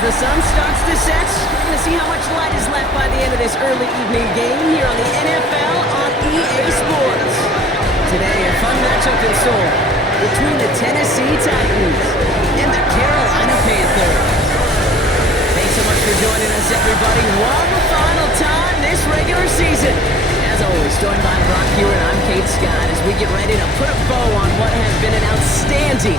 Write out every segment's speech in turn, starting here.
the sun starts to set, we're going to see how much light is left by the end of this early evening game here on the NFL on EA Sports. Today, a fun matchup in store between the Tennessee Titans and the Carolina Panthers. Thanks so much for joining us, everybody. One final time this regular season. As always, joined by Brock here, and I'm Kate Scott as we get ready to put a bow on what has been an outstanding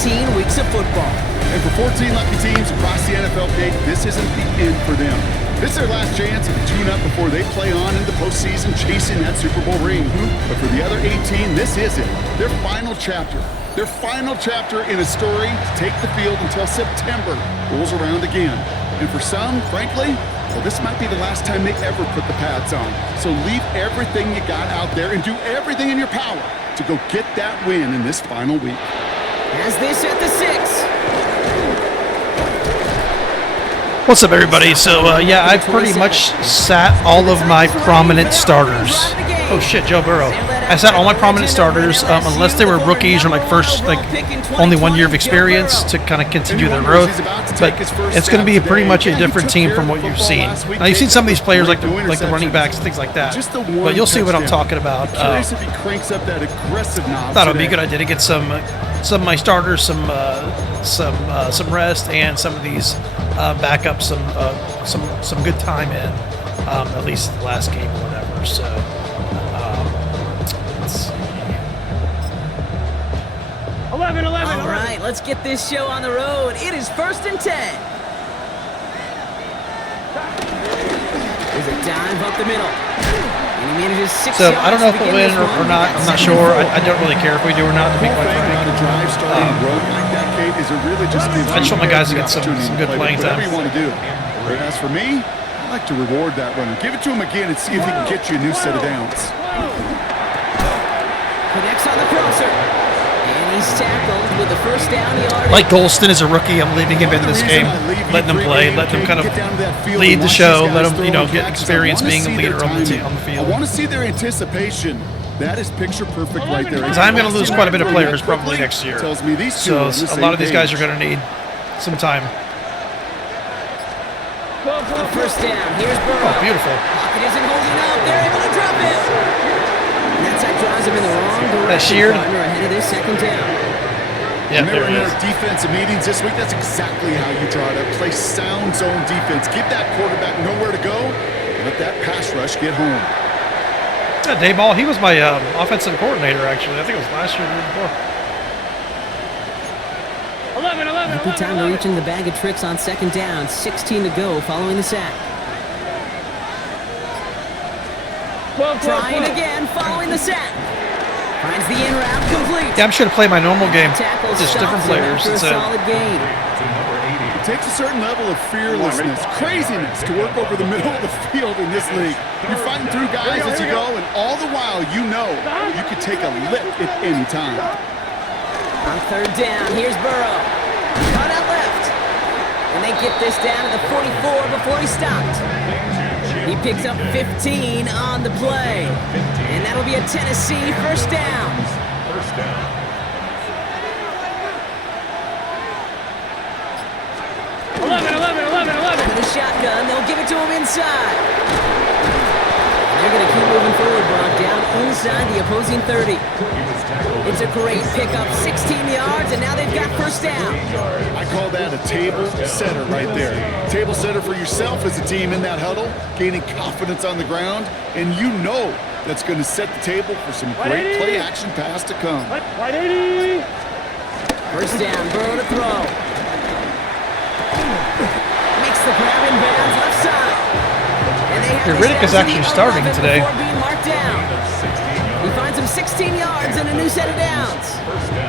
18 weeks of football. And for 14 lucky teams across the NFL, Kate, this isn't the end for them. This is their last chance to tune-up before they play on in the postseason chasing that Super Bowl ring. But for the other 18, this is it. Their final chapter. Their final chapter in a story to take the field until September rolls around again. And for some, frankly, well, this might be the last time they ever put the pads on. So leave everything you got out there and do everything in your power to go get that win in this final week. As they set the 6. What's up, everybody? So, yeah, I pretty much sat all of my prominent starters. Oh, shit, Joe Burrow. I sat all my prominent starters, unless they were rookies or, only 1 year of experience to kind of continue their growth. But it's going to be pretty much a different team from what you've seen. Now, you've seen some of these players like the running backs and things like that. But you'll see what I'm talking about. I thought it would be a good idea to get some of my starters some rest and some of these backup some good time in, at least the last game or whatever. So let's see. 11. All right, let's get this show on the road. It is 1st and 10. There's a dive up the middle. And he manages 6 So yards I don't know if to we'll begin win this or one. not. I'm not sure. I don't really care if we do or not, to be quite frank. I just want my guys to get some good playing time. Whatever you want to do. But as for me, I like to reward that runner. Give it to him again and see if he can get you a new set of downs. Connects on the crosser. And he's tackled with the first down yard. Like Golston is a rookie, I'm leaving him in this game, letting him play, letting him kind of lead the show, let him get experience being a leader on the field. I want to see their anticipation. That is picture perfect right there. Because I'm going to lose quite a bit of players probably next year. So a lot of these guys are going to need some time. First down. Here's Burrow. Oh, beautiful. Pocket isn't holding up. They're able to drop it. And that side drives him in the wrong direction. That sheared. Partner ahead of this 2nd down. Yeah, remember in our defensive meetings this week, that's exactly how you draw it up. Play sound zone defense. Give that quarterback nowhere to go. Let that pass rush get home. Yeah, Dayball, he was my offensive coordinator, actually. I think it was last year or the year before. 11. Good time to reach in the bag of tricks on 2nd down. 16 to go following the sack. Trying again following the sack. Finds the in route complete. Yeah, I'm sure to play my normal game. Tackle Just different players. It's a solid gain. It takes a certain level of fearlessness, craziness to work over the middle of the field in this league. You're fighting through guys as you go, and all the while you know you could take a lick at any time. On 3rd down, here's Burrow. Cut out left. And they get this down to the 44 before he stopped. He picks up 15 on the play. And that'll be a Tennessee 1st down. With a shotgun, they'll give it to him inside. They're going to keep moving forward, Brock, down inside the opposing 30. It's a great pickup, 16 yards, and now they've got 1st down. I call that a table setter right there. Table setter for yourself as a team in that huddle, gaining confidence on the ground, and you know that's going to set the table for some great play-action pass to come. 1st down, Burrow to throw. Makes the grab in bounds left side. And they have Riddick is actually starting today. Being marked down. He finds him 16 yards and a new set of downs.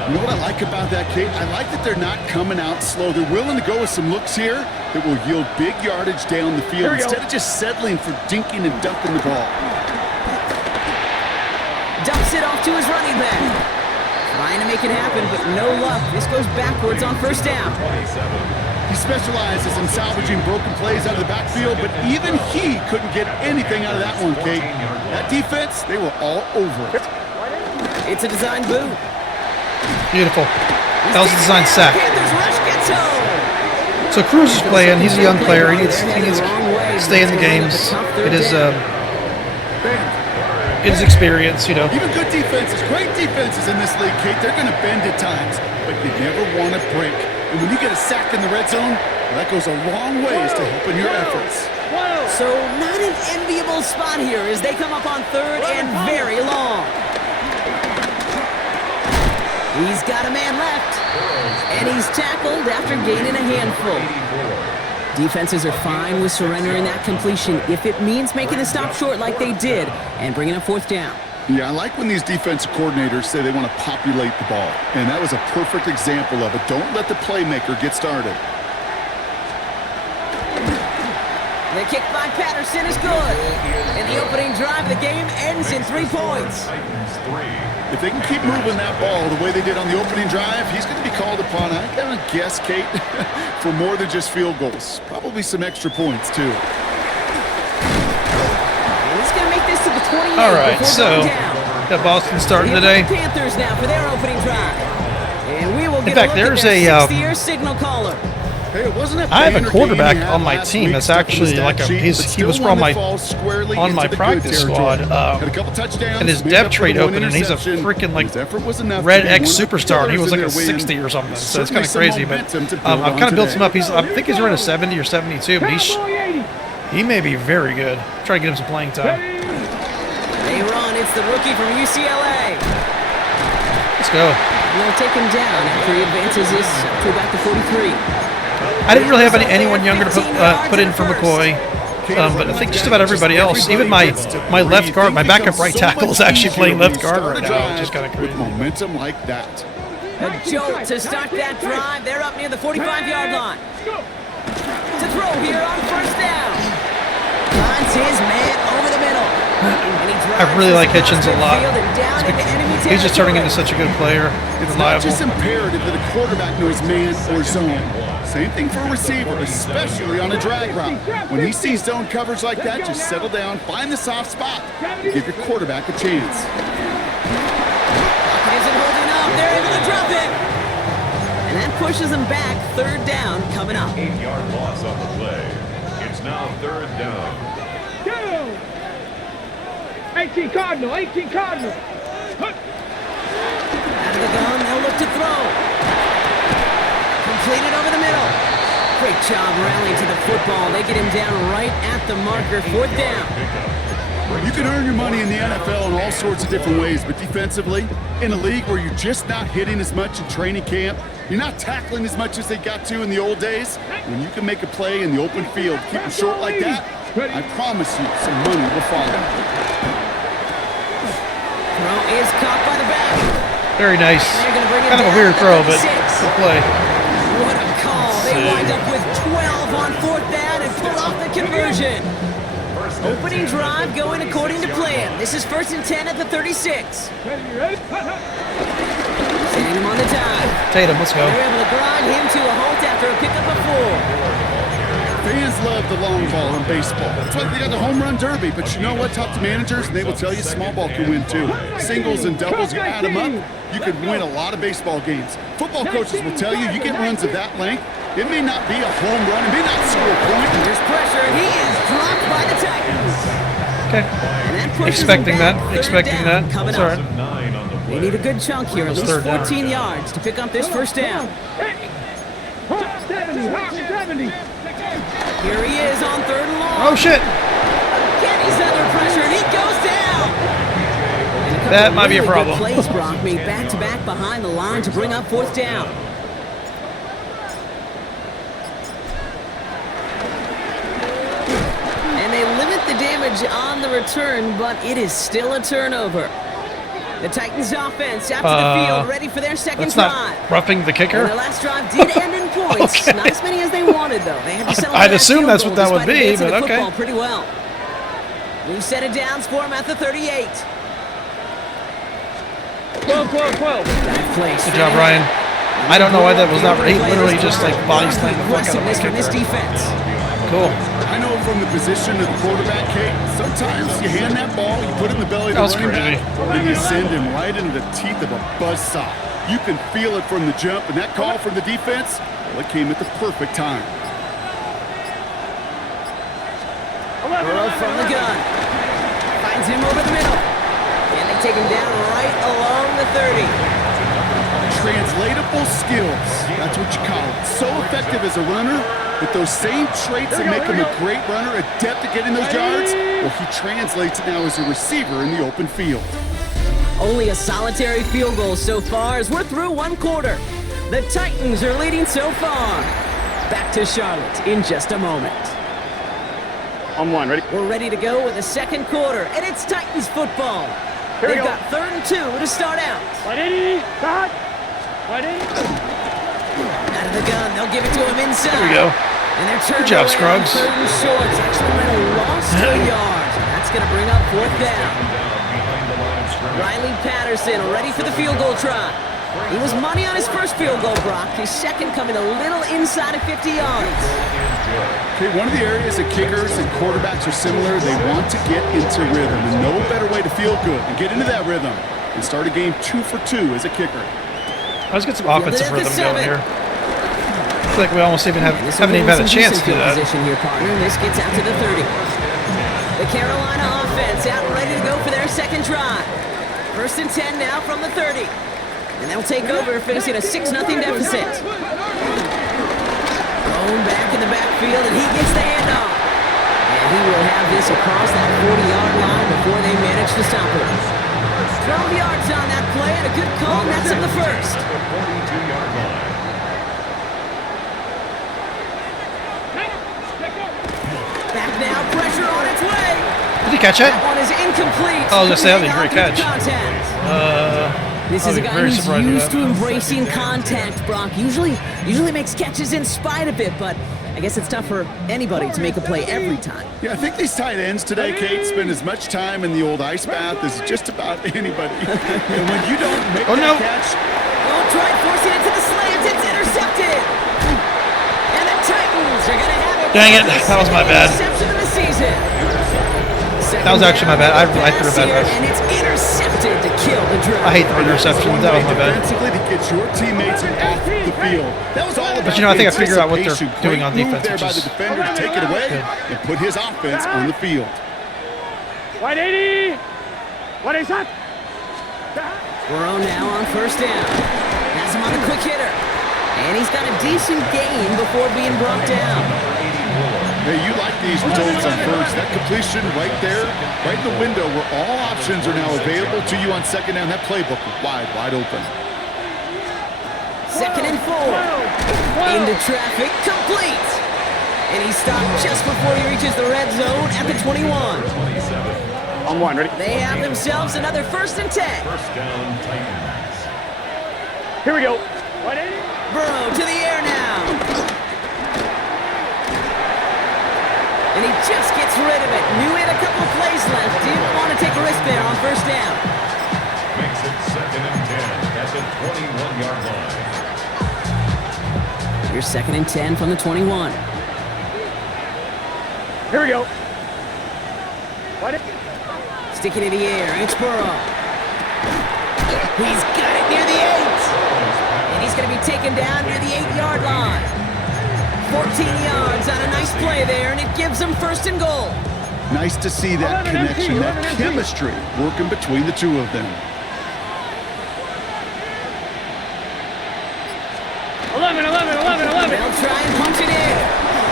You know what I like about that, Kate? I like that they're not coming out slow. They're willing to go with some looks here that will yield big yardage down the field instead of just settling for dinking and dunking the ball. Dumps it off to his running back. Trying to make it happen, but no luck. This goes backwards on 1st down. He specializes in salvaging broken plays out of the backfield, but even he couldn't get anything out of that one, Kate. That defense, they were all over it. It's a design boot. Beautiful. That was a design sack. Panthers rush gets home. So Cruz is playing. He's a young player. He needs to stay in the games. It is experience, you know. Even good defenses, great defenses in this league, Kate, they're going to bend at times, but you never want to break. And when you get a sack in the red zone, well, that goes a long ways to helping your efforts. So not an enviable spot here as they come up on third and very long. He's got a man left, and he's tackled after gaining a handful. Defenses are fine with surrendering that completion if it means making the stop short like they did and bringing up fourth down. Yeah, I like when these defensive coordinators say they want to populate the ball, and that was a perfect example of it. Don't let the playmaker get started. The kick by Patterson is good, and the opening drive of the game ends in 3 points. If they can keep moving that ball the way they did on the opening drive, he's going to be called upon, I gotta guess, Kate, for more than just field goals. Probably some extra points, too. And he's going to make this to the 28. All right, so got Boston starting today. Panthers now for their opening drive. And we will get In fact, a look there's at their a 6th-year signal caller. Hey, it wasn't I have a quarterback on my team that's actually like he was on my practice squad, and his depth trade open, and he's a freaking like red X superstar, and he was like a 60 or something, so it's kind of crazy. But I've kind of built him up. I think he's around a 70 or 72, but he may be very good. Try to get him some playing time. They run. It's the rookie from UCLA. Let's go. And they'll take him down after he advances this to about the 43. I didn't really have anyone younger to put in for McCoy, but I think just about everybody else. Even my left guard, my backup right tackle is actually playing left guard right now, which is kind of crazy. With momentum like that. A jolt to start that drive. They're up near the 45-yard line. To throw here on first down. Finds his man over the middle. I really like Hitchens a lot. He's just turning into such a good player. It's not just imperative that a quarterback knows man or zone. Same thing for a receiver, especially on a drag route. When he sees zone coverage like that, just settle down, find the soft spot, and give your quarterback a chance. Pocket isn't holding up. They're able to drop it. And that pushes them back. Third down coming up. 8-yard loss on the play. It's now third down. 18 Cardinal, 18 Cardinal. Out of the gun, they'll look to throw. Completed over the middle. Great job rallying to the football. They get him down right at the marker. Fourth down. You can earn your money in the NFL in all sorts of different ways, but defensively, in a league where you're just not hitting as much in training camp, you're not tackling as much as they got to in the old days, when you can make a play in the open field, keep it short like that, I promise you some money will follow. Throw is caught by the back. Very nice. Kind of a weird throw, but good play. What a call. They wind up with 12 on fourth down and pull off the conversion. Opening drive going according to plan. This is 1st and 10 at the 36. Sending him on the dive. Tatum, let's go. They're able to grind him to a halt after a pickup of 4. Fans love the long ball in baseball. That's why they got the home run derby. But you know what? Talk to managers, and they will tell you small ball can win too. Singles and doubles, you add them up, you can win a lot of baseball games. Football coaches will tell you, you get runs of that length, it may not be a home run, it may not score a point. There's pressure, and he is dropped by the Titans. Okay. And that pushes Expecting him back. that. Third Expecting down that. coming It's all up. right. They need a good chunk here, at It's least third down. 14 yards to pick up this first down. 70. Here he is on third and long. Oh, shit. Again, he's under pressure, and he goes down. And a couple That of might be a really problem. Good plays, Brock, made back-to-back behind the line to bring up fourth down. And they limit the damage on the return, but it is still a turnover. The Titans offense out to the field, ready for their second That's drive. not roughing the kicker. And their last drive did end in points. Okay. Not as many as they wanted, though. They had to settle I'd for that assume field that's goal what that would despite be, advancing but the okay. football pretty well. We've set it downs for him at the 38. 12. That place. Good job, Ryan. I don't know why that was not. He literally just like body slammed the fuck out of my Aggressiveness from this kicker. defense. Cool. I know from the position of the quarterback, Kate, sometimes you hand that ball, you put it in the belly of the That was running crazy. back, and you send him right into the teeth of a buzzsaw. You can feel it from the jump, and that call from the defense, well, it came at the perfect time. Burrow from the gun. Finds him over the middle. And they take him down right along the 30. Translatable skills. That's what you call it. So effective as a runner, but those same traits that make him a great runner, adept at getting those yards, well, he translates it now as a receiver in the open field. Only a solitary field goal so far as we're through one quarter. The Titans are leading so far. Back to Charlotte in just a moment. On one, ready? We're ready to go with the second quarter, and it's Titans football. Here we They've go. got 3rd and 2 to start out. Right in, cut. Right in. Out of the gun, they'll give it to him inside. There we go. And they're turning Good job, around Scruggs. 3rd and short. It's actually might have lost 2 yards. And that's going to bring up 4th down. Riley Patterson ready for the field goal try. He was money on his first field goal, Brock. His second coming a little inside of 50 yards. Okay, one of the areas that kickers and quarterbacks are similar, they want to get into rhythm. And no better way to feel good and get into that rhythm and start a game 2 for 2 as a kicker. Let's get some offensive rhythm going here. I feel like we almost haven't even had a chance to do that. Position here, partner. This gets out to the 30. The Carolina offense out and ready to go for their second drive. 1st and 10 now from the 30. And they'll take over, finishing a 6-0 deficit. Thrown back in the backfield, and he gets the handoff. And he will have this across that 40-yard line before they manage to stop him. 12 yards on that play, and a good call, and that's in the first. Back now, pressure on its way. Did he catch it? That one is incomplete. Oh, I was going to say, that was a great catch. This is a guy very who's surprised with used that. to embracing contact, Brock. Usually makes catches in spite of it, but I guess it's tough for anybody to make a play every time. Yeah, I think these tight ends today, Kate, spend as much time in the old ice bath as just about anybody. And when you don't make that catch... Oh, tried forcing it to the slants. It's intercepted. And the Titans are going to have it. Dang it, that was my bad. Interception of the season. That was actually my bad. I threw a bad pass. And it's intercepted to kill the drive. I hate the interceptions. That was my bad. Defensively to get your teammates off the field. That was all about. But you know, I think I figured out what they're anticipation. doing on Great move defense, there by which the is defender to take it away and put his offense on the field. 180. What is that? Burrow now on 1st down. Has him on the quick hitter. And he's got a decent gain before being brought down. Hey, you like these results on first. That completion right there, right in the window where all options are now available to you on 2nd down. That playbook is wide open. 2nd and 4. Into traffic, complete. And he's stopped just before he reaches the red zone at the 21. On one, ready? They have themselves another 1st and 10. First down, Titans. Here we go. 180. Burrow to the air now. And he just gets rid of it. Knew he had a couple of plays left. Didn't want to take a risk there on 1st down. Makes it 2nd and 10 at the 21-yard line. Here's 2nd and 10 from the 21. Here we go. What? Sticking in the air, it's Burrow. He's got it near the 8. And he's going to be taken down near the 8-yard line. 14 yards on a nice play there, and it gives them 1st and goal. Nice to see that connection, that chemistry working between the two of them. 11. They'll try and punch it in.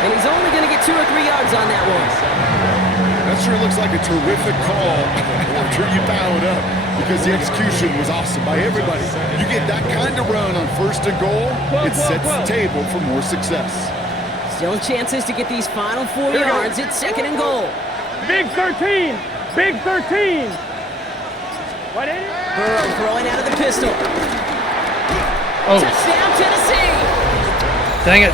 And he's only going to get 2 or 3 yards on that one. That sure looks like a terrific call after you bow it up because the execution was awesome by everybody. You get that kind of run on 1st and goal, it sets the table for more success. Still chances to get these final 4 yards. It's 2nd and goal. Big 13. Big 13. 180. Burrow throwing out of the pistol. Oh, Touchdown, Tennessee. dang it.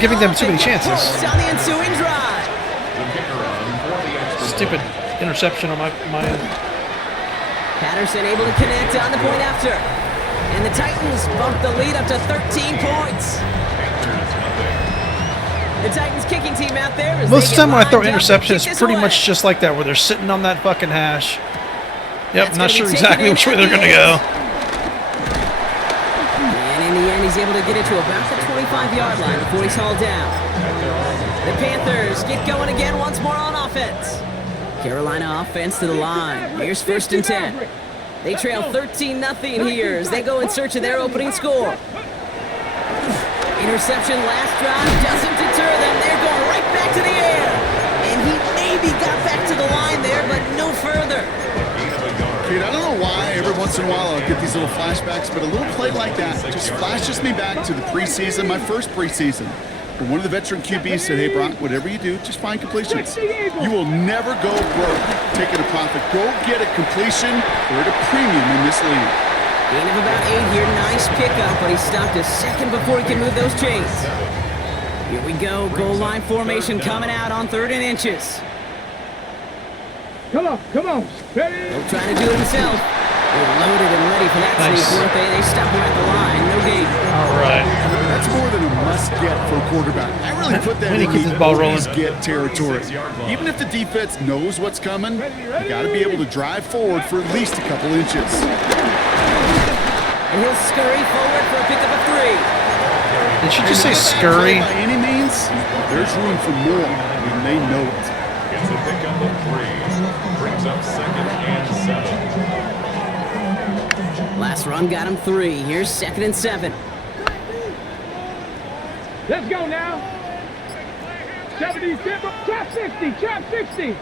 Giving them too many chances. On the ensuing drive. The kicker on for the extra Stupid interception on my end. Patterson able to connect on the point after. And the Titans bump the lead up to 13 points. The Titans kicking team out there. Most of the time when I throw interception, it's pretty much just like that, where they're sitting on that fucking hash. Yep, That's not gonna sure be exactly taken which way in they're at going the to go. And in the end, he's able to get it to about the 25-yard line before he's hauled down. The Panthers get going again once more on offense. Carolina offense to the line. Here's 1st and 10. They trail 13-0 here as they go in search of their opening score. Interception last drive doesn't deter them. They're going right back to the air. And he maybe got back to the line there, but no further. Kid, I don't know why every once in a while I'll get these little flashbacks, but a little play like that just flashes me back to the preseason, my first preseason. And one of the veteran QBs said, hey, Brock, whatever you do, just find completions. You will never go broke taking a profit. Go get a completion or at a premium in this league. Gain of about 8 here. Nice pickup, but he stopped a second before he can move those chains. Here we go. Goal line formation coming out on 3rd and inches. Come on. Ready? He'll try to do it himself. They're loaded and ready for that Nice. sneak, weren't they? They stop him at the line. No gain. All right. That's more than a must-get for a quarterback. I really put that When he in keeps the his ball rolling. always-get territory. Even if the defense knows what's coming, you got to be able to drive forward for at least a couple inches. And he'll scurry forward for a pickup of 3. Did you just say And not scurry? By any means, there's room for more, and they know it. Gets a pickup of 3. Brings up 2nd and 7. Last run got him 3. Here's 2nd and 7. Let's go now. 70, trap 60, trap 60.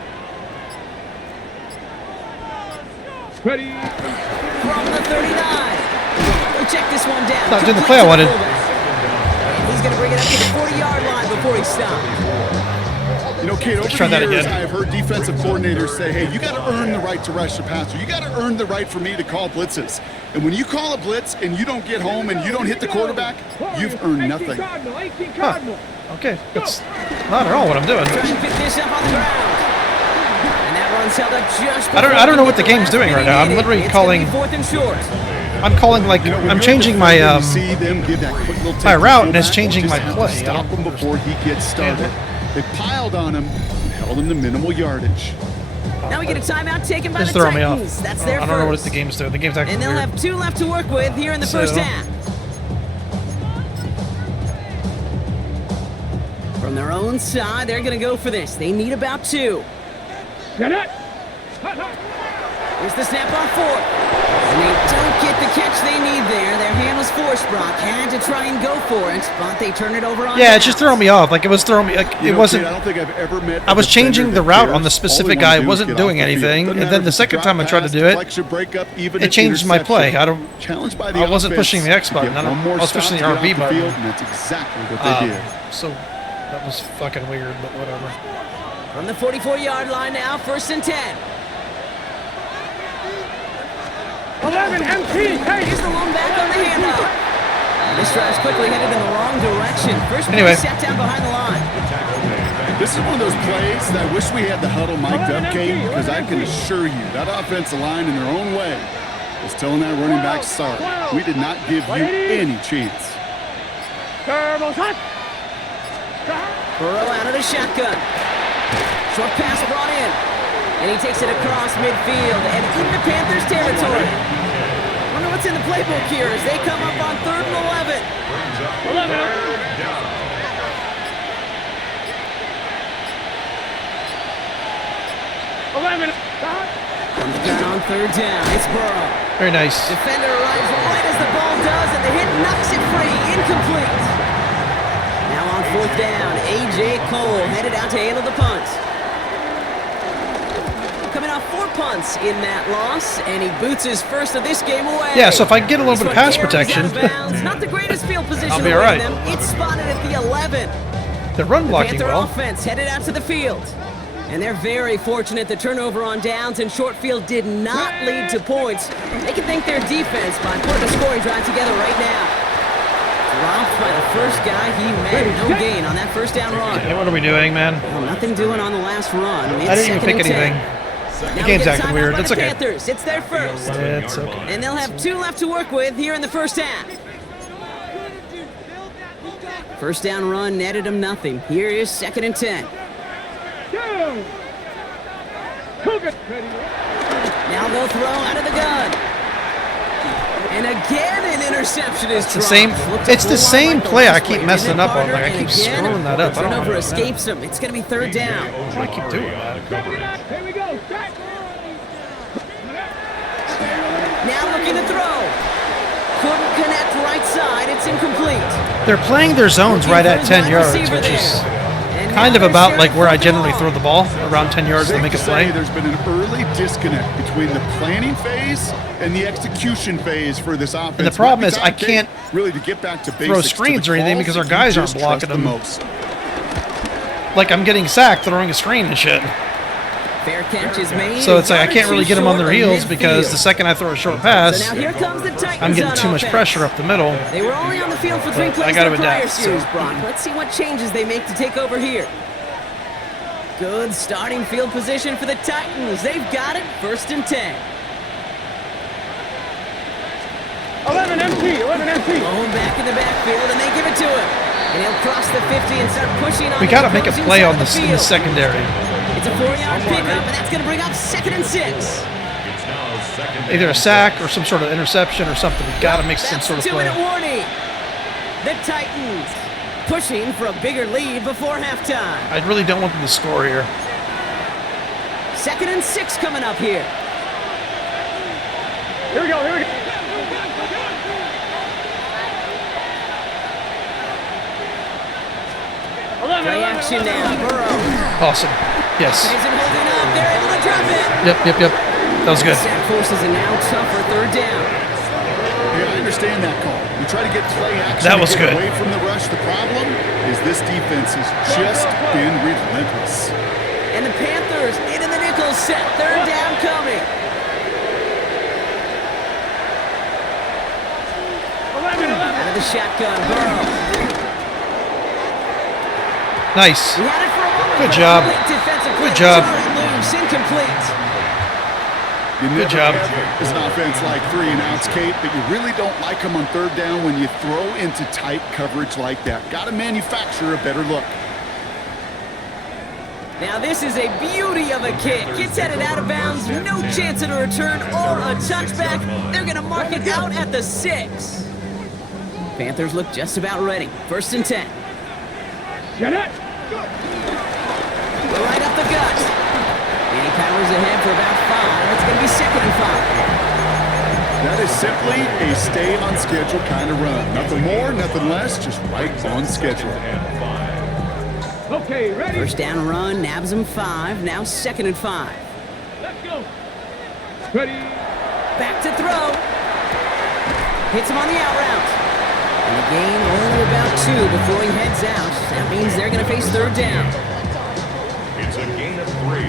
Ready? From the 39. We'll check this one down. Not doing the Complete play I to wanted. fullback. And he's going to bring it up to the 40-yard line before he stops. You know, Kate, over try the that years, again. I've heard defensive coordinators say, hey, you got to earn the right to rush the passer. You got to earn the right for me to call blitzes. And when you call a blitz and you don't get home and you don't hit the quarterback, you've earned nothing. 18 Cardinal. Okay, that's not at all what I'm doing. Trying to pick this up on the ground. And that run's held up just I don't know what the game's doing right now. I'm literally calling. It's gonna be 4th and short. I'm calling like I'm changing my You see them give that quick little my take route, to and it's fullback, changing just my have to play. I Stop don't- him before he gets started. They piled on him and held him to minimal yardage. Now we get a timeout taken by Just the throwing me off. Titans. That's their I don't know what first. the game's doing. The game's acting And they'll weird. have 2 left to work with here in the So- first half. From their own side, they're going to go for this. They need about 2. Get it. Here's the snap on 4th. And they don't get the catch they need there. Their hand was forced, Brock. Had to try and go for it, but they turn it over on Yeah, it's just downs. throwing me off. Like it was throwing me. Like You it know, wasn't. Kate, I don't think I've ever met I was a defender changing the that route cares. on the All specific they wanna guy. do is Wasn't get doing off the field. anything, Doesn't and matter then if the it's a second drop time I tried to pass, do it, deflection, breakup, even it an changed my play. interception. I don't. Challenged by the I wasn't offense. pushing the X button. Get I don't- one more I was stop pushing to the get RB off the button. field, and that's exactly what they did. So that was fucking weird, but whatever. From the 44-yard line now, 1st and 10. 11 MT. Hey. Here's the lone back on the handoff. This drive's quickly headed in the wrong direction. First Anyway. play sat down behind the line. This is one of those plays that I wish we had the huddle mic'd up, Kate, because I can assure you that offensive line in their own way is telling that running back, sorry, we did not give you any chance. Turbo's hot. Burrow out of the shotgun. Short pass brought in. And he takes it across midfield and into Panthers territory. Wonder what's in the playbook here as they come up on 3rd and 11. 11. From the gun on 3rd down, it's Burrow. Very nice. Defender arrives right as the ball does, and the hit knocks it free. Incomplete. Now on 4th down, A.J. Cole headed out to handle the punt. Coming off 4 punts in that loss, and he boots his first of this game away. Yeah, so if I get a little bit of pass This one protection, carries out of bounds. Not the greatest field position I'll be away all right. from them. It's spotted at the 11. they're run The blocking Panther well. offense headed out to the field. And they're very fortunate the turnover on downs and short field did not lead to points. They can thank their defense by putting a scoring drive together right now. Dropped by the first guy he met. No gain on that first down run. Hey, what are we doing, man? Well, nothing doing on the last run. It's I didn't even 2nd pick and 10. anything. Now The we game's get a acting timeout weird. by That's the okay. Panthers. It's their first. It's okay. And they'll have 2 left to work with here in the first half. First down run netted them nothing. Here is 2nd and 10. Go. Cougar. Now they'll throw out of the gun. And again, an interception is the same. It's the same play I keep messing up on. Like I keep again, screwing that up. I don't turnover know. escapes him. It's going to be third down. I keep doing that. Here we go. Set. Now looking to throw. Couldn't connect right side. It's incomplete. They're playing their zones right at 10 yards, which is kind of about like where I generally throw the ball, around 10 yards to make a play. There's been an early disconnect between the planning phase and the execution phase for this offense. And the problem is I can't really to get back to basics, throw screens or anything because our guys aren't blocking them. Most. Like I'm getting sacked throwing a screen and shit. Fair catch is made. So it's like I can't really get them on their heels because the second I throw a short pass, So now here comes the Titans I'm getting too much offense. pressure up the middle. They were only on the field for 3 plays I gotta in the prior adapt, series, so. Brock. Let's see what changes they make to take over here. Good starting field position for the Titans. They've got it. 1st and 10. 11 empty. 11 empty. Going back in the backfield, and they give it to him. And he'll cross the 50 and start pushing on. We the got to make a opposing play side on of the this in the field. secondary. It's a 4-yard pickup, and that's going to bring up 2nd and 6. It's now second. Either a sack or some sort of interception or something. We got to make some That's sort of the play. 2-minute warning. The Titans pushing for a bigger lead before halftime. I really don't want them to score here. 2nd and 6 coming up here. Here we go. Here we go. Play action now. Burrow. Awesome. Yes. Isn't holding up. They're able to drop it. Yep. That was good. Set forces a now tougher 3rd down. Yeah, I understand that call. You try to get play action That was to get good. away from the rush. The problem is this defense has just been relentless. And the Panthers into the nickel set. 3rd down coming. 11. Out of the shotgun. Burrow. Nice. He had it for a moment. Good but job. complete defensive Good play. job. Target loose. Incomplete. You Good never job. ever, as an offense like 3 and outs, Kate, but you really don't like them on 3rd down when you throw into tight coverage like that. Got to manufacture a better look. Now this is a beauty of a kick. Gets headed out of bounds. No chance at a return or a touchback. They're going to mark it out at the 6. Panthers look just about ready. 1st and 10. Get it. Right up the gut. And he powers ahead for about 5. It's going to be 2nd and 5. That is simply a stay on schedule kind of run. Nothing more, nothing less, just right on schedule. Okay, ready. 1st down run, nabs him 5. Now 2nd and 5. Let's go. Ready. Back to throw. Hits him on the out route. And a gain only about 2 before he heads out. That means they're going to face 3rd down. It's a gain of 3.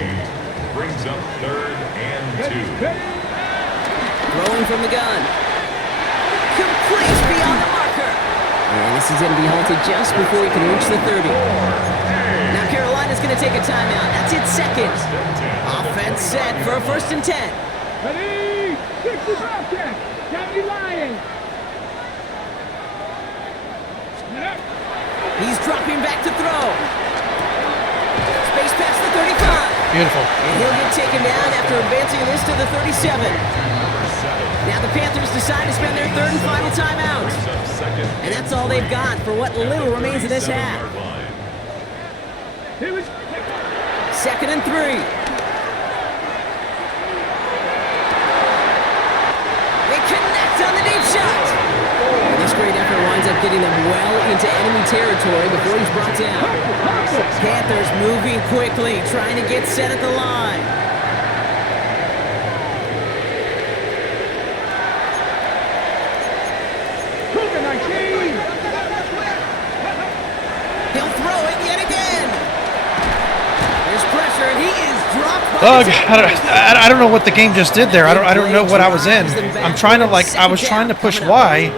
Brings up 3rd and 2. Throwing from the gun. Complete beyond the marker. And this is going to be halted just before he can reach the 30. Now Carolina's going to take a timeout. That's its 2nd. Offense set for a 1st and 10. Ready. 60 Bobcat. County Lions. He's dropping back to throw. Space past the 35. Beautiful. And he'll get taken down after advancing this to the 37. Now the Panthers decide to spend their 3rd and final timeout. And that's all they've got for what little remains of this half. Here we go. 2nd and 3. They connect on the deep shot. And this great effort winds up getting them well into enemy territory before he's brought down. Panthers moving quickly, trying to get set at the line. He'll throw it yet again. There's pressure, and he is dropped by I don't know what the game just did there. I don't know what I was in. I'm trying to I was trying to push Y.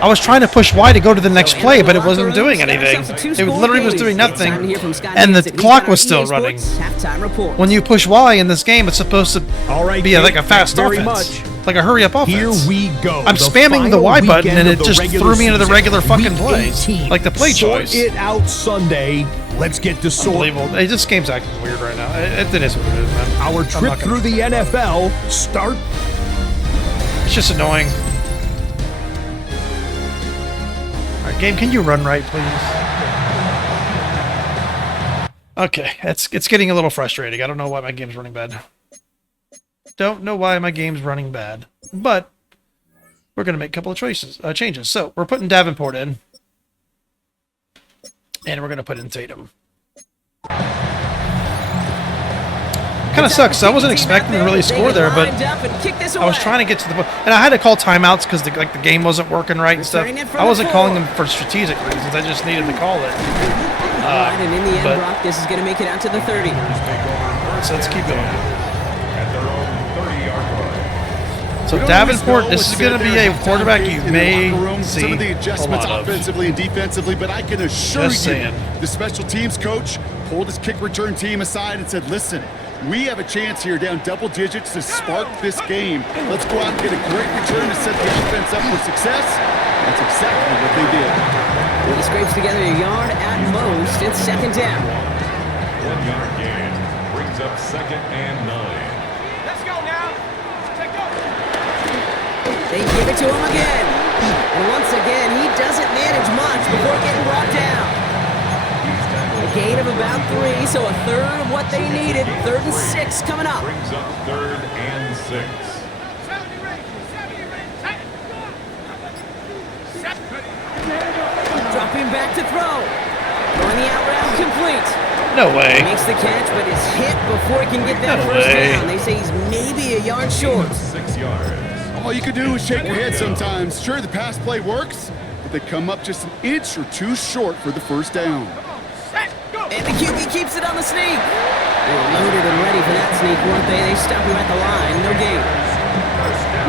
I was trying to push Y to go to the next play, but it wasn't doing anything. It literally was doing nothing, and the clock was still running. When you push Y in this game, it's supposed to be like a fast offense, like a hurry-up offense. Here we go. I'm spamming the Y button, and it just threw me into the regular fucking plays, like the play choice. Sort it out Sunday. Let's get to sort. Unbelievable. Hey, this game's acting weird right now. It is what it is, man. Our trip through the NFL start. It's just annoying. Game, can you run right, please? Okay, it's getting a little frustrating. I don't know why my game's running bad. Don't know why my game's running bad. But we're going to make a couple of changes. So we're putting Davenport in. And we're going to put in Tatum. Kind of sucks. I wasn't expecting to really score there, but I was trying to get to the point. And I had to call timeouts because the game wasn't working right and stuff. I wasn't calling them for strategic reasons. I just needed to call it. And in the end, Brock, this is going to make it out to the 30. So let's keep going. At their own 30-yard line. So Davenport, this is going to be a quarterback you may see some of the a adjustments lot of. offensively and defensively, but I can assure Just you, saying. the special teams coach pulled his kick return team aside and said, listen, we have a chance here down double digits to spark this game. Let's go out and get a great return to set the offense up for success. That's exactly what they did. Well, he scrapes together a yard at most. It's second down. 1 yard gain brings up 2nd and 9. Let's go now. Take off. They give it to him again. And once again, he doesn't manage much before getting brought down. A gain of about 3, so a third of what they needed. 3rd and 6 coming up. Brings up 3rd and 6. Dropping back to throw. Throwing the out route complete. No way. Makes the catch, but is hit before he can get that No first way. down. They say he's maybe a yard short. 6 yards. All you can do is shake your head sometimes. Sure, the pass play works, but they come up just an inch or two short for the first down. And the QB keeps it on the sneak. They were loaded and ready for that sneak, weren't they? They stop him at the line. No gain.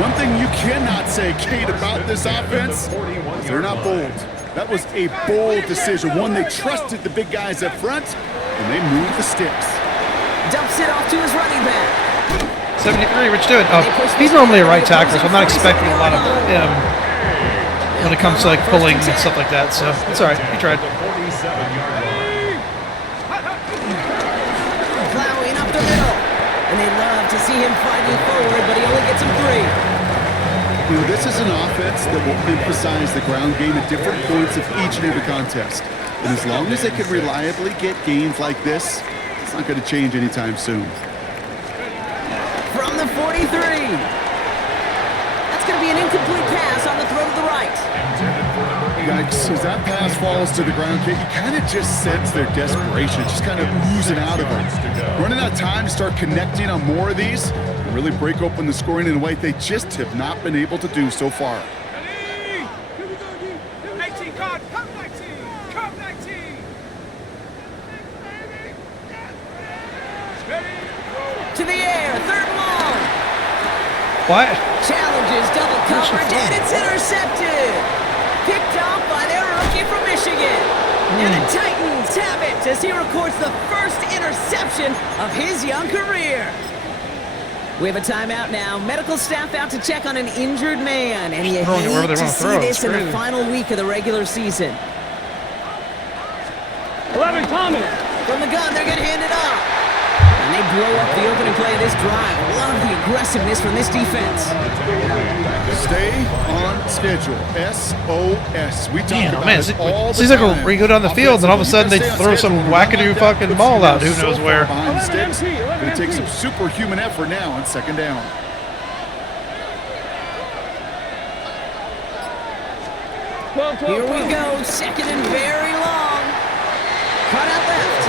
One thing you cannot say, Kate, about this offense is they're not bold. That was a bold decision. One, they trusted the big guys up front, and they moved the sticks. Dumps it off to his running back. 73, Rich do it. Oh, he's normally a right tackle, so I'm not expecting a lot of him when it comes to like pulling and stuff like that. So it's all right. He tried. 47-yard line. Plowing up the middle. And they love to see him fighting forward, but he only gets him 3. You know, this is an offense that will emphasize the ground game at different points of each and every contest. And as long as they can reliably get gains like this, it's not going to change anytime soon. From the 43. That's going to be an incomplete pass on the throw to the right. Yikes, as that pass falls to the ground, Kate, you kind of just sense their desperation, just kind of oozing out of them. Running out of time to start connecting on more of these and really break open the scoring in a way they just have not been able to do so far. 19 card, come 19, come 19. To the air, 3rd and long. What? Challenges double coverage, and it's intercepted. Picked off by their rookie from Michigan. And the Titans have it as he records the first interception of his young career. We have a timeout now. Medical staff out to check on an injured man. And you Throwing it wherever hate they to want to see throw. this It's in the crazy. final week of the regular season. 11 Thomas. From the gun, they're going to hand it off. And they blow up the opening play of this drive. Love the aggressiveness from this defense. Stay on schedule. SOS. We talk Damn, about man. it all the Seems like time. we go down the field and all of a sudden they Offensively, throw you some gotta stay on schedule. wackadoo fucking ball out. Who knows where? Behind the sticks. 11 MP, Going to take some superhuman effort now on 2nd down. Here we go, 2nd and very long. Cut out left.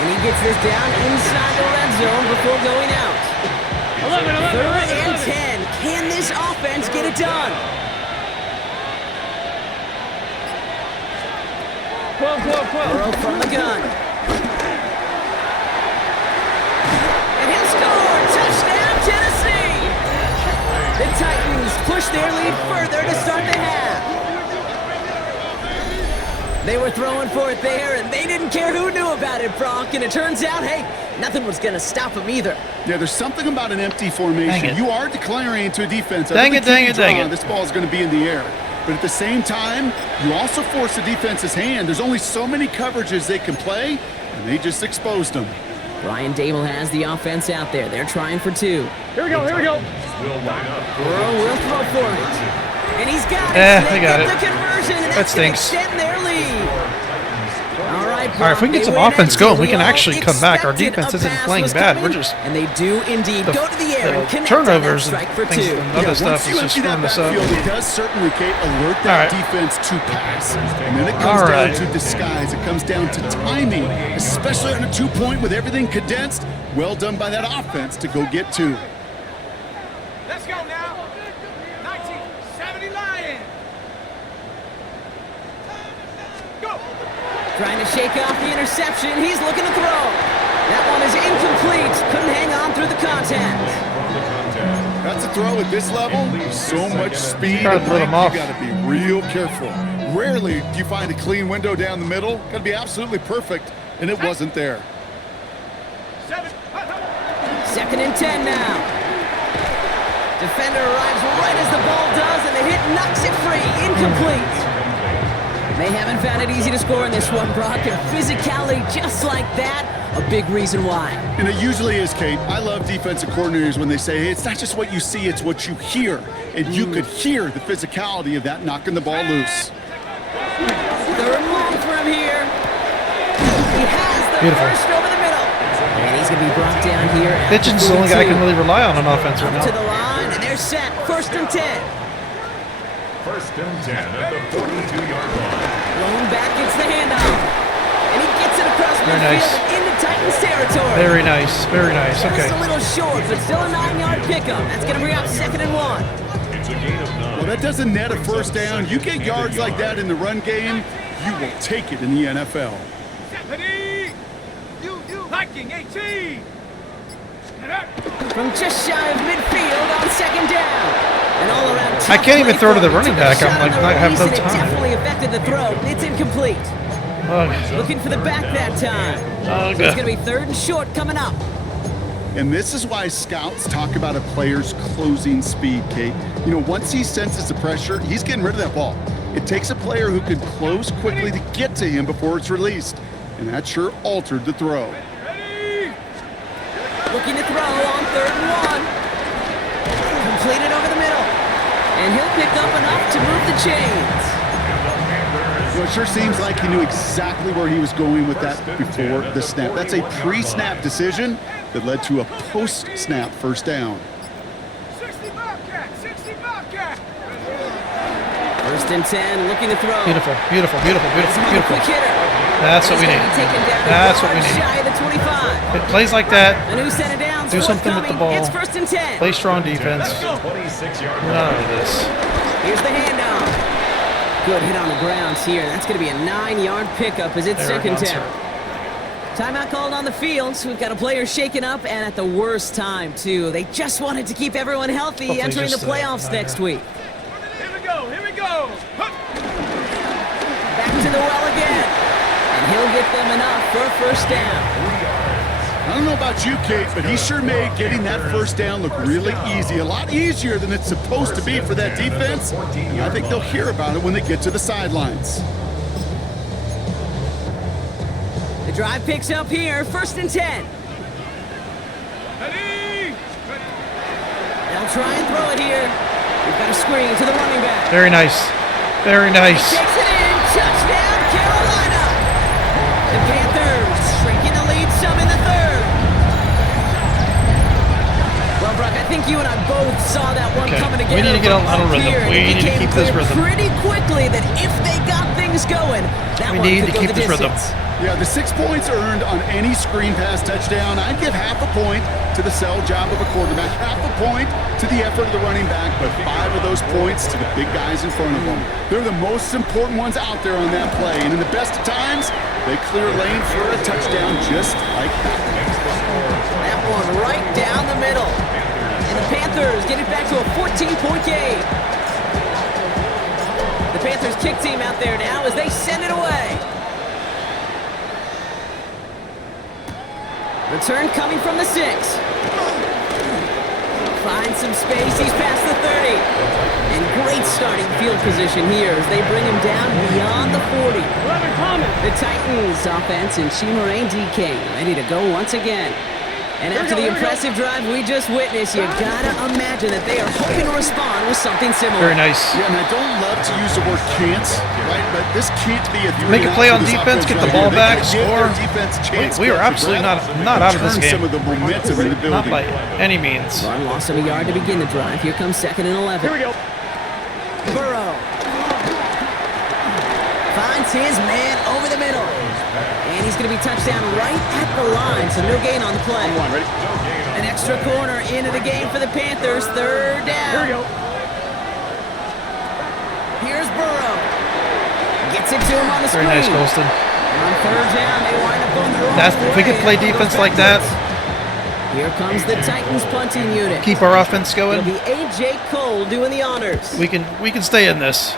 And he gets this down inside the red zone before going out. 3rd and 10. Can this offense get it done? 12. Burrow from the gun. And he'll score! Touchdown, Tennessee! The Titans push their lead further to start the half. They were throwing for it there, and they didn't care who knew about it, Brock. And it turns out, hey, nothing was going to stop them either. Yeah, there's something about an empty Dang formation. it. You are declaring to a defense. Dang it. This ball is going to be in the air. But at the same time, you also force the defense's hand. There's only so many coverages they can play, and they just exposed them. Brian Dable has the offense out there. They're trying for 2. Here we go. Will line up. Burrow will throw for it. And he's got it. Eh, They they got get it. the conversion. conversion, and That that's going to stinks. extend their lead. All right, All right, if we can get some offense going, we can actually come back. Our defense isn't playing bad. We're just and they do indeed go to the air and connect turnovers on and that strike for things two. and other stuff Once you is just empty that screwing us up. backfield, it does certainly, Kate, alert that All right. defense to pass. And then it comes All down right. to disguise. It comes down to timing, especially on a 2-point with everything condensed. Well done by that offense to go get 2. Let's go now. 1970 Lions. Go. Trying to shake off the interception. He's looking to throw. That one is incomplete. Couldn't hang on through the contact. That's a throw at this level. So much speed. Try to and throw them length, off. You got to be real careful. Rarely do you find a clean window down the middle. Got to be absolutely perfect, and it wasn't there. 7. 2nd and 10 now. Defender arrives right as the ball does, and the hit knocks it free. Incomplete. They haven't found it easy to score in this one, Brock, and physicality just like that, a big reason why. And it usually is, Kate. I love defensive coordinators when they say, hey, it's not just what you see, it's what you hear. And you could hear the physicality of that knocking the ball loose. 3rd and long for him here. He has the Beautiful. first over the middle. And he's going to be brought down here. at Hitchens is the only guy I can 42. really rely on offense right Up to now. the line, and they're set. 1st and 10. 1st and 10 at the 42-yard line. Blown back gets the handoff. And he gets it across Very midfield nice. and into Titans territory. Very nice. Very nice. Just Okay. a little short, but still a 9-yard pickup. That's going to bring up 2nd and 1. It's a gain of 9. Well, that doesn't net a first down. You get yards like that in the run game, you will take it in the NFL. Stephanie. You. Viking 18. From just shy of midfield on 2nd down. And all around I can't even throw to the running back. Took a I'm shot like, on the not have no release, and time. It definitely affected the throw. It's incomplete. Ugh. Looking for the back that time. So it's going to be 3rd and short coming up. And this is why scouts talk about a player's closing speed, Kate. You know, once he senses the pressure, he's getting rid of that ball. It takes a player who can close quickly to get to him before it's released. And that sure altered the throw. Looking to throw on 3rd and 1. Completed over the middle. And he'll pick up enough to move the chains. Well, it sure seems like he knew exactly where he was going with that before the snap. That's a pre-snap decision that led to a post-snap first down. 60 Bobcat. 60 Bobcat. 1st and 10, looking to throw. Beautiful. Beautiful. Beautiful. Beautiful. Another Beautiful. quick hitter. That's what we He's need. gonna be taken down a That's what we yard need. Shy of the 25. It plays like that. A new set of downs. Do something with the forthcoming. ball. It's 1st and 10. Play strong defense. 26-yard We're line. not out of this. Here's the handoff. Good hit on the grounds here. That's going to be a 9-yard pickup as it's There, 2nd that's down. Timeout called on the field, so we've got a player shaken up and at the worst time, too. They just wanted to keep everyone healthy Hopefully entering the just, playoffs next week. Here we go. Here we go. Hup. Back to the well again. And he'll get them enough for a first down. I don't know about you, Kate, but he sure made getting that first down look really easy. A lot easier than it's supposed to be for that defense. And I think they'll hear about it when they get to the sidelines. The drive picks up here, 1st and 10. Ready. They'll try and throw it here. We've got a screen to the running back. Very nice. Very nice. Takes it in, touchdown, Carolina. The Panthers shrinking the lead some in the 3rd. Well, Brock, I think you and I both saw that one Okay. coming We together. need to get on from a up rhythm. here, and We it need to became keep this clear rhythm. pretty quickly that if they got things going, that We one need could to go keep the this rhythm. distance. Yeah, the 6 points earned on any screen pass touchdown. I'd give half a point to the sell job of a quarterback, half a point to the effort of the running back, but 5 of those points to the big guys in front of them. They're the most important ones out there on that play, and in the best of times, they clear lane for a touchdown just like that. That one right down the middle. And the Panthers get it back to a 14-point game. The Panthers kick team out there now as they send it away. Return coming from the 6. Finds some space, he's past the 30. And great starting field position here as they bring him down beyond the 40. The Titans offense and Chimere DK ready to go once again. And after the impressive drive we just witnessed, you gotta imagine that they are hoping to respond with something similar. Very nice. Yeah, and I don't love to use the word can't, right? But this can't be a Make a play on defense, get the ball back, score. We are absolutely not out of this game. Some of the momentum in the Not building. by any means. Run loss of a yard to begin the drive. Here comes 2nd and 11. Here we go. Burrow finds his man over the middle. And he's going to be touchdown right at the line, so no gain on the play. Ready? An extra corner into the game for the Panthers. 3rd down. Here we go. Here's Burrow. Gets it to him on the Very screen. nice, Colston. On 3rd down, they wind up going the wrong If we could play way. defense like that, Here comes the Titans punting unit. keep our offense It'll going, be A.J. Cole doing the honors. we can stay in this.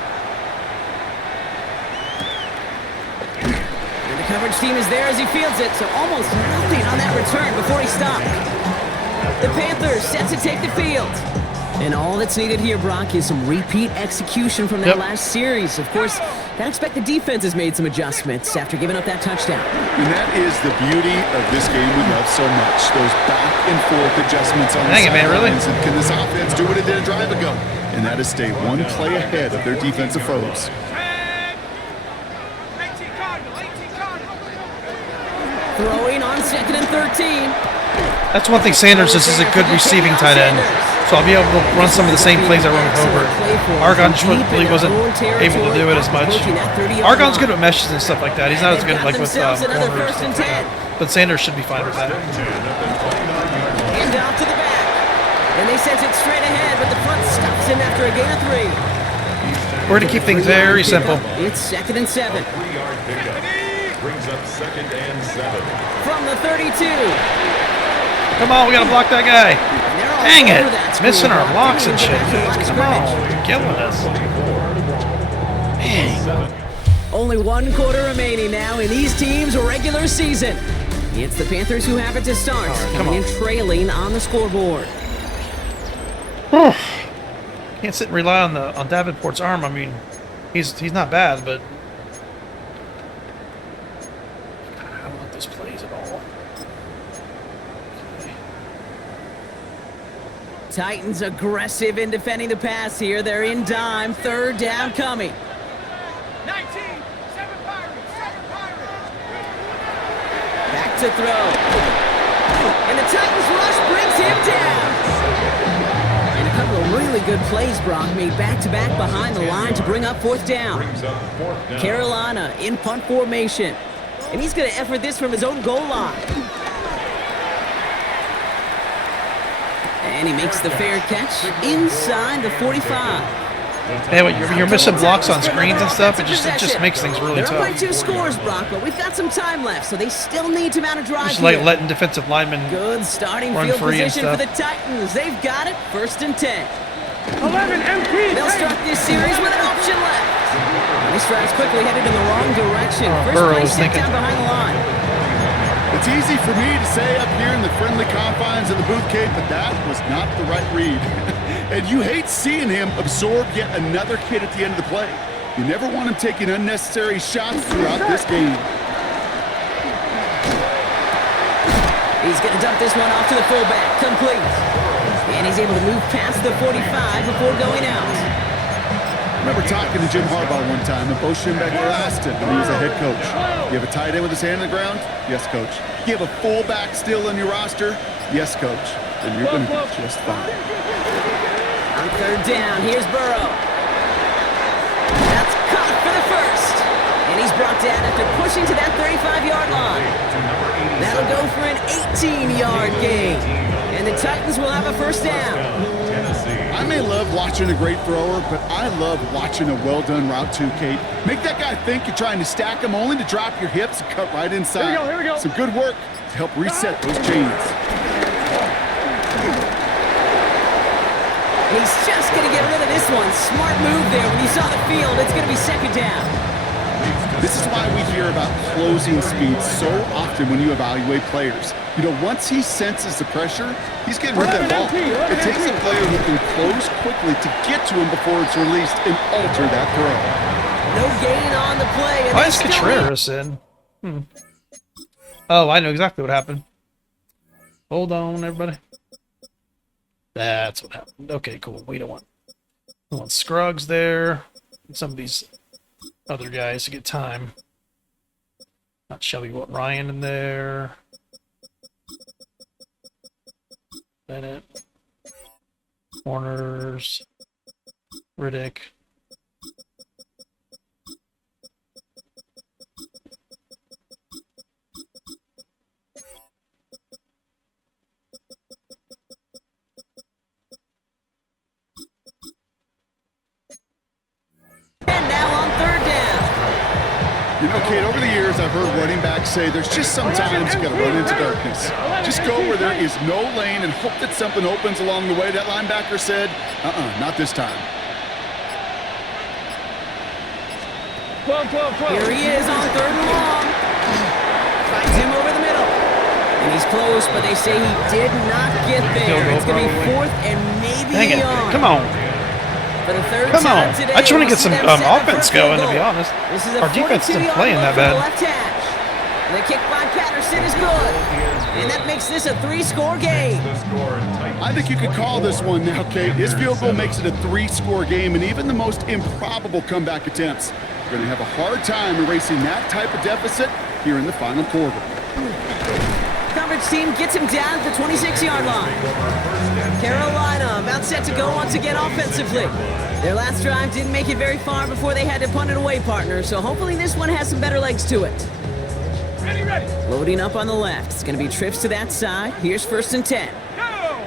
And the coverage team is there as he fields it, so almost nothing on that return before he stopped. The Panthers set to take the field. And all that's needed here, Brock, is some repeat execution from that Yep. last series. Of course, I expect the defense has made some adjustments after giving up that touchdown. And that is the beauty of this game we love so much. Those back and forth adjustments on the Dang it, man, really? sidelines. And can this offense do what it did a drive ago? And that is stay one play ahead of their defensive foes. 18 Cardinal, 18 Cardinal. Throwing on 2nd and 13. That's one thing Sanders is a good receiving tight end. So I'll be able to run some of the same plays I run with Hobart. Argon just really wasn't able to do it as much. Argon's good with meshes and stuff like that. He's not as good like with corners and stuff like that. But Sanders should be fine with that. Hand off to the back. And they sent it straight ahead, but the front stops him after a gain of 3. We're going to keep things very simple. It's 2nd and 7. 3-yard pickup. Brings up 2nd and 7. From the 32. Come on, we got to block that guy. They're all Dang over it. that screen, Missing our Brock. blocks and Getting shit. into the line of Come on, scrimmage. you're killing us. Dang. Only 1 quarter remaining now in these teams' regular season. It's the Panthers who have it to start, come coming on. in trailing on the scoreboard. Can't sit and rely on Davenport's arm. I mean, he's not bad, but I don't like those plays at all. Titans aggressive in defending the pass here. They're in dime. 3rd down coming. 19, 7 Pirates, 7 Pirates. Back to throw. And the Titans rush brings him down. And a couple of really good plays, Brock, made back-to-back behind the line to bring up 4th down. Brings up 4th down. Carolina in punt formation. And he's going to effort this from his own goal line. And he makes the fair catch inside the 45. Hey, when you're missing blocks on screens and stuff, it just makes things really They're up by tough. 2 scores, Brock, but we've got some time left, so they still need to mount a drive Just like here. letting defensive linemen. Good starting run field free and position for the stuff. Titans. They've got it. 1st and 10. 11 MP. They'll start this series with an option left. And these drives quickly headed in the wrong direction. First Burrow place was hit thinking- down behind the line. It's easy for me to say up here in the friendly confines of the booth, Kate, but that was not the right read. And you hate seeing him absorb yet another hit at the end of the play. You never want him taking unnecessary shots throughout this game. He's going to dump this one off to the fullback. Complete. And he's able to move past the 45 before going out. I remember talking to Jim Harbaugh one time, and Bo Schembechler asked him when he was a head coach, you have a tight end with his hand on the ground? Yes, coach. You have a fullback still on your roster? Yes, coach. And you're going to be just fine. On 3rd down, here's Burrow. That's caught for the first. And he's brought down after pushing to that 35-yard line. That'll go for an 18-yard gain. And the Titans will have a 1st down. I may love watching a great thrower, but I love watching a well-done route too, Kate. Make that guy think you're trying to stack him only to drop your hips and cut right inside. Here we go. Some good work to help reset those chains. He's just going to get rid of this one. Smart move there. When you saw the field, it's going to be 2nd down. This is why we hear about closing speed so often when you evaluate players. You know, once he senses the pressure, he's getting rid of that ball. It takes a player who can close quickly to get to him before it's released and alter that throw. No gain on the play. And Why they is still lead. Contreras in? Oh, I know exactly what happened. Hold on, everybody. That's what happened. Okay, cool. We don't want Scruggs there. And some of these other guys to get time. Not Shelby, we want Ryan in there. Bennett. Corners. Riddick. And now on third down. You know, Kate, over the years, I've heard running backs say there's just sometimes you got to run into darkness. Just go where there is no lane and hope that something opens along the way. That linebacker said, not this time. 12, 12, 12. Here he is on third and long. Finds him over the middle. And he's close, but they say he did not get there. It's going to be fourth and maybe Dang it. beyond. Come on. For the third Come on. time today, I just want to we'll get some see them set up offense for a field going, to be goal. honest. This is a Our defense isn't 42-yard playing look that for the bad. left hash. The kick by Patterson is good. And that makes this a 3-score game. I think you could call this one now, Kate. His field goal makes it a 3-score game, and even the most improbable comeback attempts are going to have a hard time erasing that type of deficit here in the final quarter. Coverage team gets him down at the 26-yard line. Carolina about set to go once again offensively. Their last drive didn't make it very far before they had to punt it away, partner, so hopefully this one has some better legs to it. Ready, ready. Loading up on the left. It's going to be trips to that side. Here's 1st and 10. Go.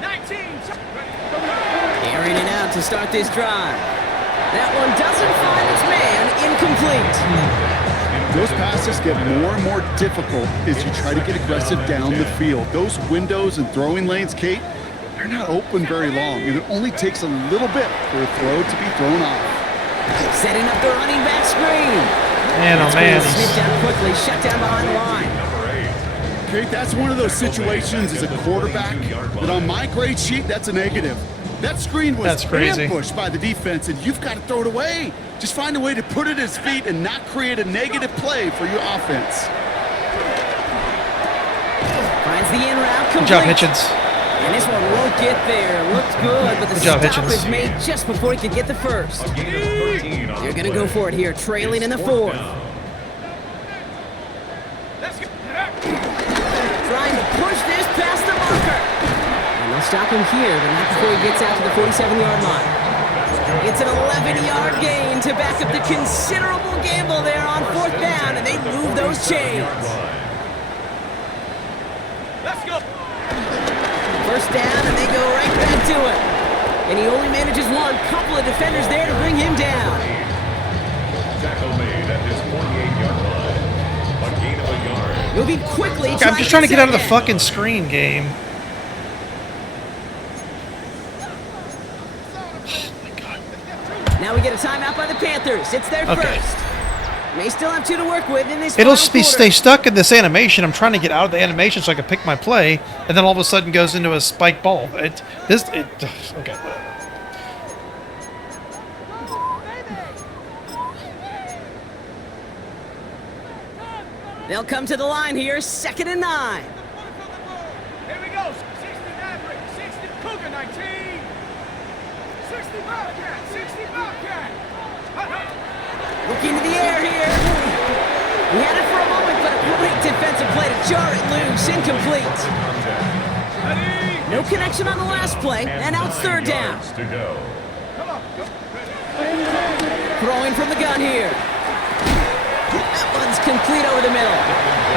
19. Airing it out to start this drive. That one doesn't find its man. Incomplete. Those passes get more and more difficult as you try to get aggressive down the field. Those windows and throwing lanes, Kate, they're not open very long, and it only takes a little bit for a throw to be thrown off. Setting up the running back screen. Man, oh man. Snipped down quickly, shut down behind the line. Kate, that's one of those situations as a quarterback that on my grade sheet, that's a negative. That screen was That's crazy. ambushed by the defense, and you've got to throw it away. Just find a way to put it at his feet and not create a negative play for your offense. Finds the in route complete. Good job, Hitchens. And this one won't get there. Looked good, but the Good job, stop Hitchens. is made just before he could get the first. They're going to go for it here, trailing in the fourth. Let's get Trying to push this past the marker. And they'll stop him here, but not before he gets out to the 47-yard line. It's an 11-yard gain to back up the considerable gamble there on 4th down, and they move those chains. Let's go. 1st down, and they go right back to it. And he only manages one. Couple of defenders there to bring him down. Tackle made at his 48-yard line. A gain of a yard. Moving quickly. Okay, I'm just trying to get out of the second. fucking screen game. Now we get a timeout by the Panthers. It's their Okay. first. May still have 2 to work with in this It'll final be quarter. stay stuck in this animation. I'm trying to get out of the animation so I can pick my play, and then all of a sudden goes into a spike ball. Okay. They'll come to the line here, 2nd and 9. Here we go. 60 Maverick. 60 Cougar 19. 60 Bobcat. 60 Bobcat. Looking to the air here. He had it for a moment, but a great defensive play to jar it loose. Incomplete. Ready. No connection on the last play, and now it's 3rd down. To go. Come on. Go. Throwing from the gun here. That one's complete over the middle.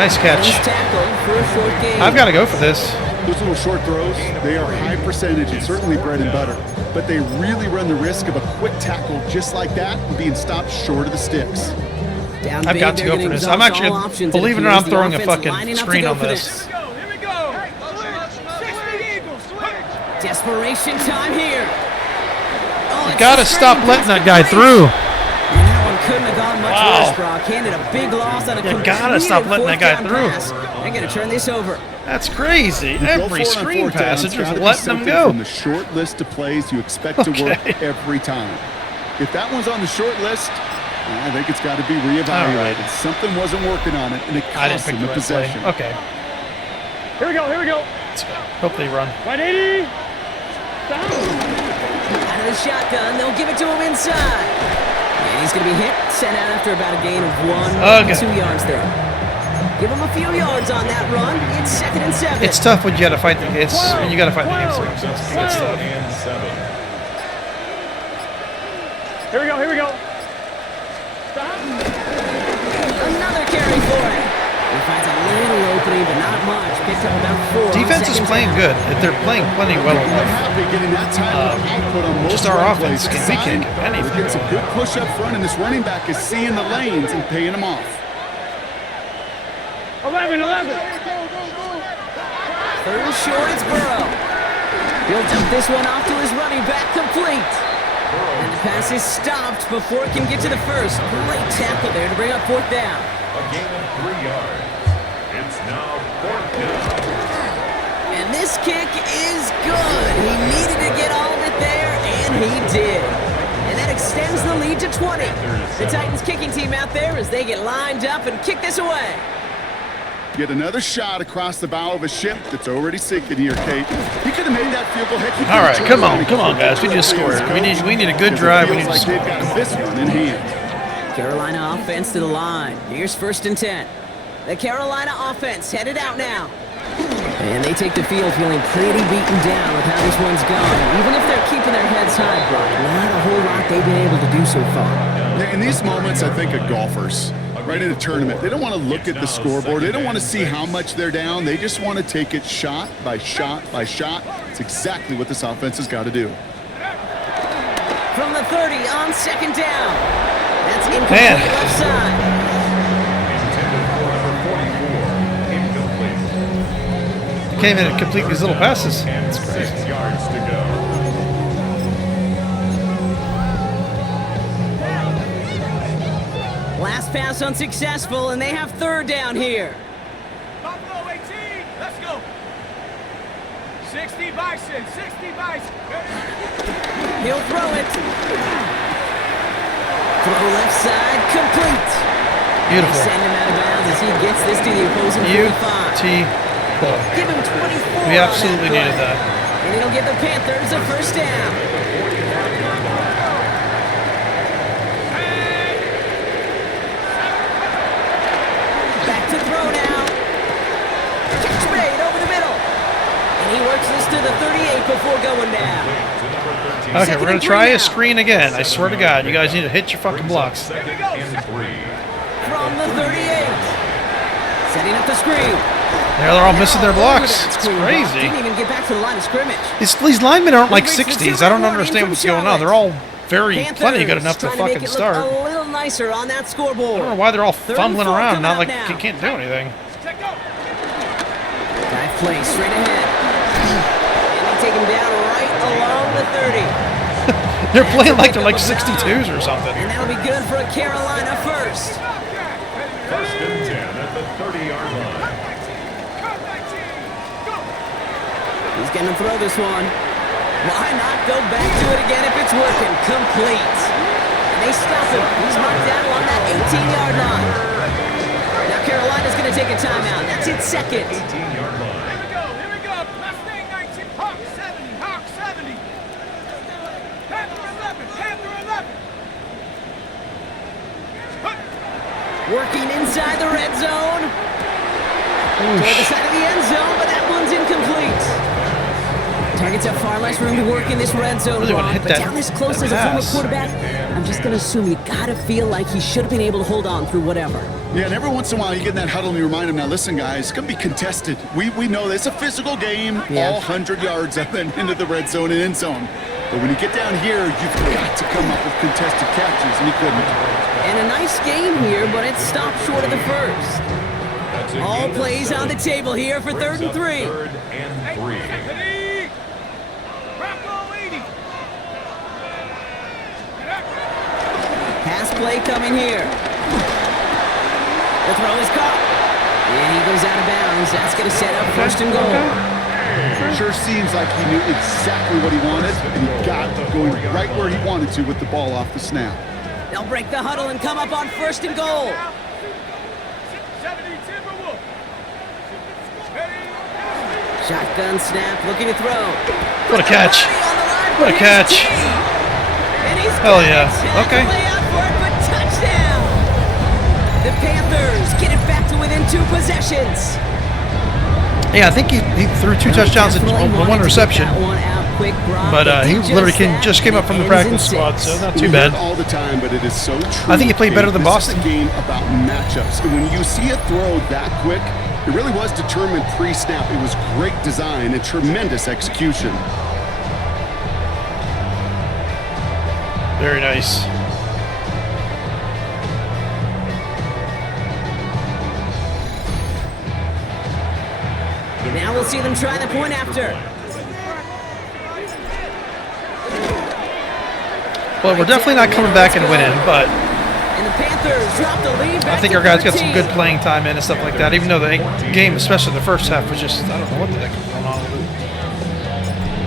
Nice He's catch. tackled for a short gain. I've got to go for this. Those little short throws, they are high percentage and certainly bread and butter. But they really run the risk of a quick tackle just like that and being stopped short of the sticks. Down I've big, got to they're go gonna for this. exhaust I'm actually, all options. believe it or appears not, I'm the throwing a offense fucking lining up to screen go on for this. Here we go. 60 Eagles. Desperation time here. Oh, You it's got a to stop straight letting that pass guy to through. And that one couldn't have gone much Wow. worse, Brock. Handed a big loss on a You gotta stop letting that guy through. They're going to turn this over. That's crazy. You go Every for it on screen 4th down, pass is it's just gotta be letting them something go. From the short list of plays you expect to work Okay. every time. If that one's on the short list, I think it's got to be reevaluated. All right. Something wasn't working on it, and it I didn't cost pick him the the right play. possession. Okay. Here we go, here we go. Let's go. Hope they run. 180. Out of the shotgun, they'll give it to him inside. And he's going to be hit, sent out after about a gain of 2 yards there. Give him a few yards on that run. It's 2nd and 7. It's tough when you got to fight the game. You got to fight the game. It's tough. And 7. Here we go, here we go. Another carry for him. He finds a little opening, but not much. Picked up about 4. Defense is playing good. They're playing plenty well enough. Happy getting that time of output on most Just our run offense plays. we can't get anything We're getting some going. good push up front, and this running back is seeing the lanes and paying them off. 11. 3rd and short, it's Burrow. He'll dump this one off to his running back, complete. And the pass is stopped before it can get to the first. Great tackle there to bring up 4th down. A gain of 3 yards. It's now 4th down. And this kick is good. He needed to get all of it there, and he did. And that extends the lead to 20. The Titans kicking team out there as they get lined up and kick this away. Get another shot across the bow of a ship that's already sinking here, Kate. He could have made that field goal. Heck, he All right, could've come turned on, around and guys. We kicked just it scored. over We need a good because it drive. We feels need to like they've score. got this one in hand. Carolina offense to the line. Here's 1st and 10. The Carolina offense headed out now. And they take the field feeling pretty beaten down with how this one's gone. Even if they're keeping their heads high, Brock, not a whole lot they've been able to do so far. Yeah, in these moments, I think of golfers. Right in a tournament, they don't want to look at the scoreboard. They don't want to see how much they're down. They just want to take it shot by shot by shot. It's exactly what this offense has got to do. From the 30 on 2nd down. That's incomplete Man. left side. Intended for number 44. Incomplete. Can't even complete these little passes. And 6 yards to go. Last pass unsuccessful, and they have 3rd down here. Buffalo 18. Let's go. 60 Bison. 60 Bison. He'll throw it. Throw left side, complete. Beautiful. Send him out of bounds as he gets this to the opposing 45. Beautiful. Give him 24. We absolutely needed that. And it'll give the Panthers a 1st down. Back to throw now. Catch made over the middle. And he works this to the 38 before going down. Okay, we're going to try a screen again. I swear to God, you guys need to hit your fucking blocks. 2nd and 3. From the 38. Setting up the screen. They're all missing their blocks. That's It's clean. crazy. Didn't even get back to the line of scrimmage. These linemen aren't like We've reached the 60s. I don't 2-minute understand warning what's from going on. They're all very plenty good enough to Panthers trying fucking make it start. look a little nicer on that scoreboard. I don't know why they're all 3rd and fumbling 4 around, coming not up like now. they can't do anything. Check go. Drive play straight ahead. And they take him down right along the 30. They're playing like they're like 62s or something. And that'll be good for a Carolina 1st. 1st and 10 at the 30-yard line. He's going to throw this one. Why not go back to it again if it's working? Complete. And they stop him. He's marked down along that 18-yard line. Now Carolina's going to take a timeout. That's its 2nd. 18-yard line. Here we go. Mustang 19. Hawk 70. Hawk 70. Panther 11. Panther 11. Working inside the red zone. Toward the side of the end zone, but that one's incomplete. Targets have far less room to work in this red zone, Really wanna hit but that- down this close that as a former pass. quarterback, I'm just going to assume you got to feel like he should have been able to hold on through whatever. Yeah, and every once in a while you get in that huddle and you remind them, now listen guys, it's going to be contested. We know this. It's a physical game, Yeah. all 100 yards up and into the red zone and end zone. But when you get down here, you've got to come up with contested catches, and he couldn't. And a nice game here, but it stopped short of the first. That's a All gain of plays on the 7. table here for 3rd and 3. 3rd and 3. Bravo 80. Pass play coming here. The throw is caught. And he goes out of bounds. That's going to set up 1st and goal. Sure seems like he knew exactly what he wanted, and he got going right where he wanted to with the ball off the snap. They'll break the huddle and come up on 1st and goal. 70 Timberwolf. Ready? Shotgun snap, looking to throw. What a catch. What a catch. Hell yeah. Okay. Touchdown. The Panthers get it back to within 2 possessions. Yeah, I think he threw 2 touchdowns and 1 reception. But he literally just came up from the practice squad, so not too bad. All the time, but it is so true. I think he played better than Boston. This is a game about matchups. And when you see a throw that quick, it really was determined pre-snap. It was great design and tremendous execution. Very nice. Now we'll see them try the point after. Well, we're definitely not coming back and winning, but And the Panthers drop the lead back I think to our guys got 13. some good playing time in and stuff like that, even though the game, especially the first half, was just, I don't know what the heck was going on with it.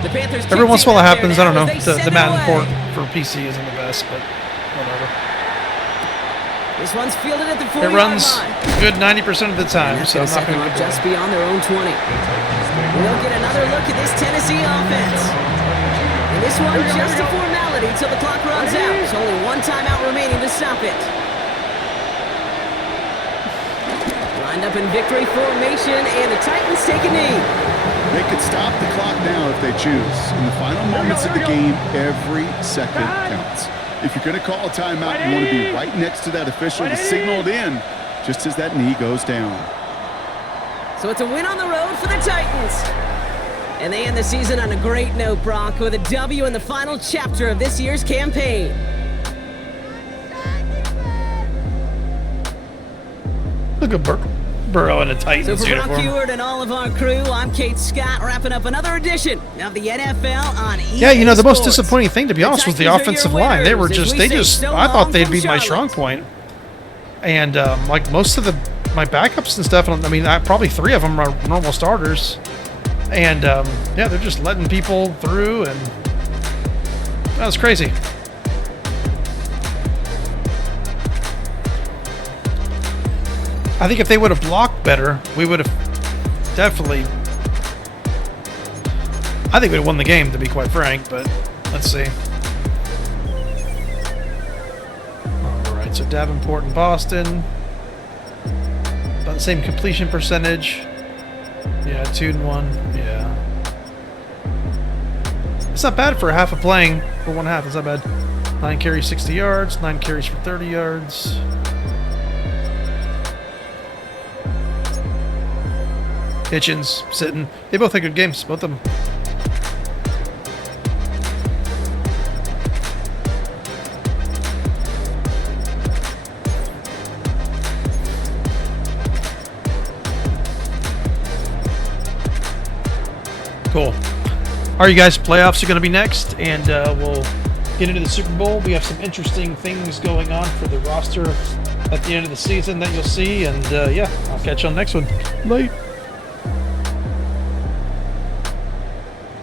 The Panthers Every once in a while it happens, I don't know. They send The it Madden away. port for PC isn't the best, but whatever. This one's fielded at the 40-yard It runs line. good 90% of the time, And that's so I'm gonna not set them going up to just beyond their own 20. We'll get another look at this Tennessee offense. And this one just a formality till the clock runs out. There's only 1 timeout remaining to stop it. Lined up in victory formation, and the Titans take a knee. They could stop the clock now if they choose. In the final moments of the game, every second counts. If you're going to call a timeout, you want to be right next to that official to signal it in just as that knee goes down. So it's a win on the road for the Titans. And they end the season on a great note, Brock, with a W in the final chapter of this year's campaign. Look at Burrow in a So Titans for Brock uniform. Heward and all of our crew, I'm Kate Scott, wrapping up another edition of the NFL on EA Yeah, you know, the most Sports. disappointing thing, to be honest, was the Titans are offensive your line. They were winners as just, we they say just, so I thought long they'd from be my Charlotte. strong point. And like most of my backups and stuff, I mean, probably 3 of them are normal starters. And yeah, they're just letting people through, and that was crazy. I think if they would have blocked better, we would have definitely, I think we'd have won the game, to be quite frank, but let's see. Alright, so Davenport and Boston. About the same completion percentage. Yeah, 2-1. Yeah. It's not bad for half of playing. For 1 half, it's not bad. 9 carries, 60 yards. 9 carries for 30 yards. Hitchens sitting. They both had good games, both of them. Cool. All right, you guys, playoffs are going to be next, and we'll get into the Super Bowl. We have some interesting things going on for the roster at the end of the season that you'll see, and yeah, I'll catch you on the next one. Bye.